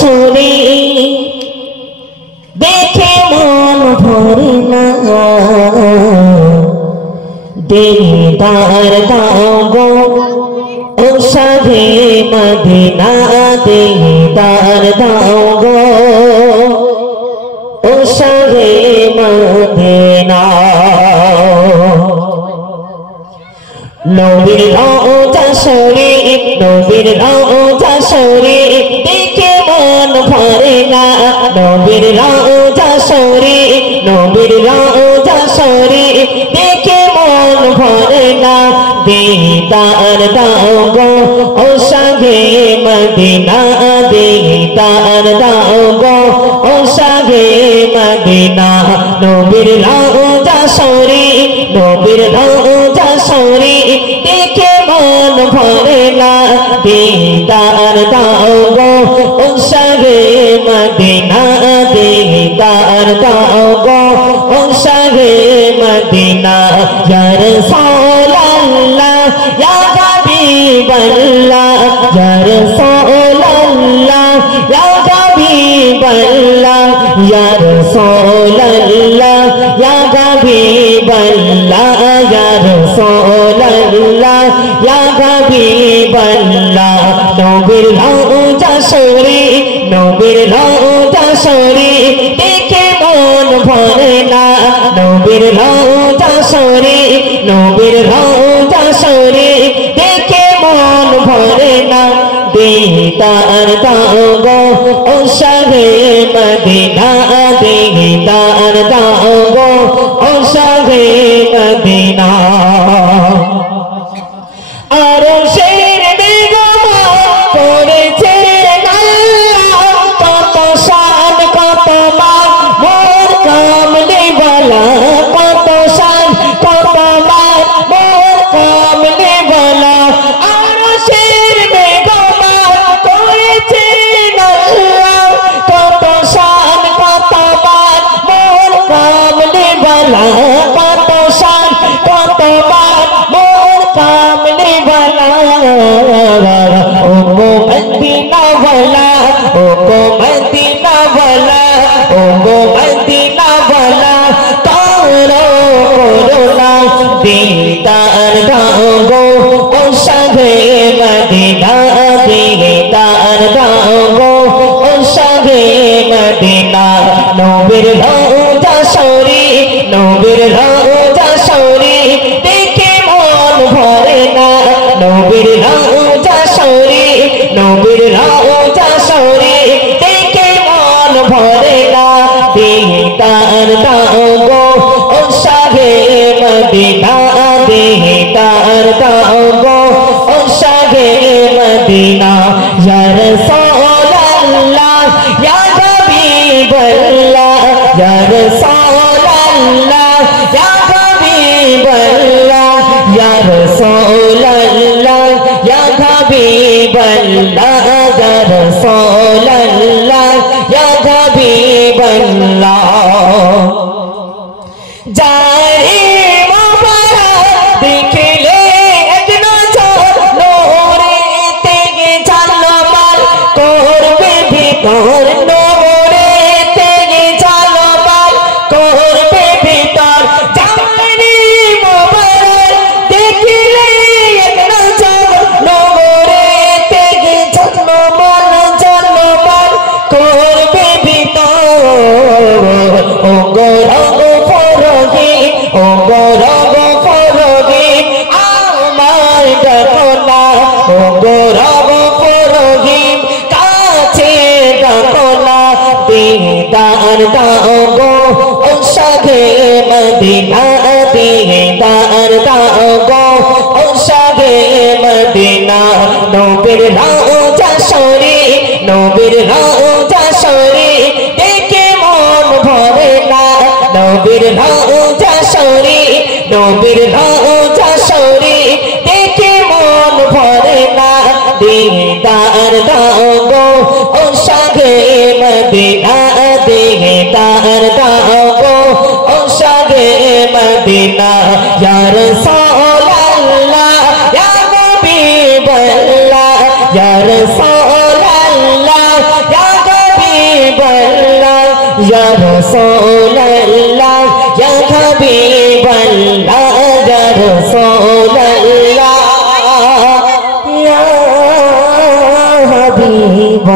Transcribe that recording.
শুনি দেখে মন ভরে না দিদার দাও গো ও শাহে মদিনা দিদার দাও গো ও শাহে মদিনা নবীর রওজা শরীফ নবীর রওজা শরীফ দেখে মন ভরে না নবীর রওজা শরীফ নবীর রওজা শরীফ দেখে মন ভরে না দিদার দাও গো ও শাহে মদিনা দিদার দাও গো ও শাহে মদিনা নবীর রওজা শরীফ নবীর রওজা শরীফ দেখে মন ভরে না দিদার দাও গো ও শাহে মদিনা দিদার দাও গো ও শাহে মদিনা ইয়া রাসূলুল্লাহ ইয়া হাবিবাল্লাহ ইয়া রাসূলুল্লাহ ইয়া হাবিবাল্লাহ ইয়া রাসূলুল্লাহ ইয়া হাবিবাল্লাহ ইয়া রাসূলুল্লাহ ইয়া হাবিবাল্লাহ নবীর রওজা শরীফ নবীর রওজা শরীফ দেখে মন ভরে না নবীর রওজা শরীফ নবীর রওজা শরীফ দেখে মন ভরে না দিদার দাও গো ও শাহে মদিনা দিদার দাও গো ও শাহে মদিনা আর শের বেগমা করেছে আল্লাহ কত শান কত মান মোর কামলি বালা কত শান কত মান মোর কামলি বালা আর শের বেগমা করেছে আল্লাহ কত শান কত মান মোর কামলি বালা কত শান কত মান মোর কামলি বালা ও গো মদিনা वाला ओ गो मदीना वाला ओ गो मदीना वाला करो कोरोना दीदार दाओ गो ओ शाहे मदीना दीदार दाओ गो ओ शाहे मदीना नबीर रौजा शरीफ नबीर रौजा शरीफ देखे मन भरे ना नबीर रौजा शरीफ नबीर रौजा शरीफ देखे मन भरे ना दीदार दाओ गो ओ शाहे मदीना दीदार दाओ गो ओ शाहे मदीना या रसूलल्लाह या हबीबल्लाह या रसूलल्लाह या हबीबल्लाह या रसूलल्लाह या हबीबल्लाह या रसूलल्लाह या हबीबल्लाह जारे मुबारक देखले एक नजर नूरे तेगे झलमल करबे ভিতর নূরে তেগে ঝলমল করবে ভিতর জারে মুবারক দেখলে এক নজর নূরে তেগে ঝলমল ঝলমল করবে ভিতর ও গরব ফরহি ও গরব ফরহি আমার ডাকনা ও গরব ফরহি কাছে ডাকনা दीदार दाओ गो ओ शाहे मदीना दीदार दाओ गो ओ शाहे मदीना नबीर रौजा शरीफ नबीर रौजा शरीफ देखे मन भरे ना नबीर रौजा शरीफ नबीर रौजा शरीफ देखे मन भरे ना दीदार दाओ गो ओ शाहे मदीना दीदार दाओ गो ओ शाहे मदीना या रसूलल्लाह या हबीबल्लाह या रसूलल्लाह या या रसूल अल्लाह या हबीब अल्लाह या रसूल अल्लाह या हबीब